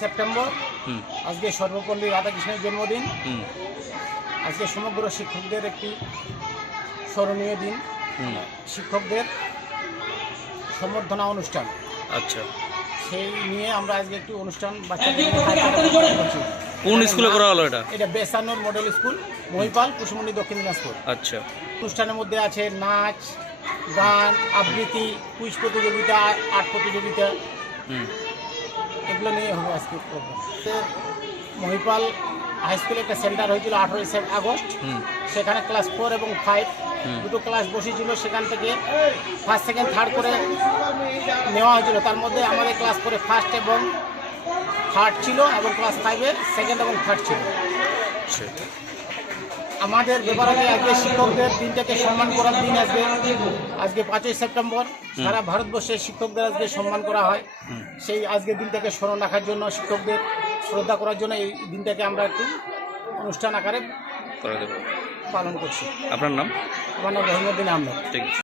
September. আজকে সর্বপল্লী রাধাকৃষ্ণের জন্মদিন। আজকে সমগ্র শিক্ষকদের একটি স্মরণীয় দিন। শিক্ষকদের সম্বর্ধনা অনুষ্ঠান। আচ্ছা, সেই নিয়ে আমরা আজকে একটি অনুষ্ঠান বাচ্চাদের করছি। কোন স্কুলে করা হলো এটা? এটা বেসানুর মডেল স্কুল, মহিপাল, কুশমন্ডি, দক্ষিণ দিনাজপুর। আচ্ছা, অনুষ্ঠানের মধ্যে আছে নাচ, গান, আবৃত্তি, কুইজ প্রতিযোগিতা, আর্ট প্রতিযোগিতা, এগুলো নিয়ে হবে আজকে প্রোগ্রাম। মহিপাল হাই স্কুলে একটা সেন্টার হয়েছিল 18 আগস্ট। সেখানে ক্লাস 4 এবং 5 দুটো ক্লাস বসেছিল। সেখান থেকে ফার্স্ট, সেকেন্ড, থার্ড করে নেওয়া হয়েছিল। তার মধ্যে আমাদের ক্লাস 4 ফার্স্ট এবং থার্ড ছিল এবং ক্লাস 5-এ সেকেন্ড এবং থার্ড ছিল। আমাদের ব্যাপারে আজকে শিক্ষকদের দিনটাকে সম্মান করার দিন। আজকে 5ই সেপ্টেম্বর সারা ভারতবর্ষের শিক্ষকদের আজকে সম্মান করা হয়। সেই আজকে দিনটাকে স্মরণ রাখার জন্য, শিক্ষকদের শ্রদ্ধা করার জন্য এই দিনটাকে আমরা একটু অনুষ্ঠান আকারে পালন করছি। আপনার নাম? আমার নাম রহিমউদ্দিন আহমেদ। ঠিক আছে।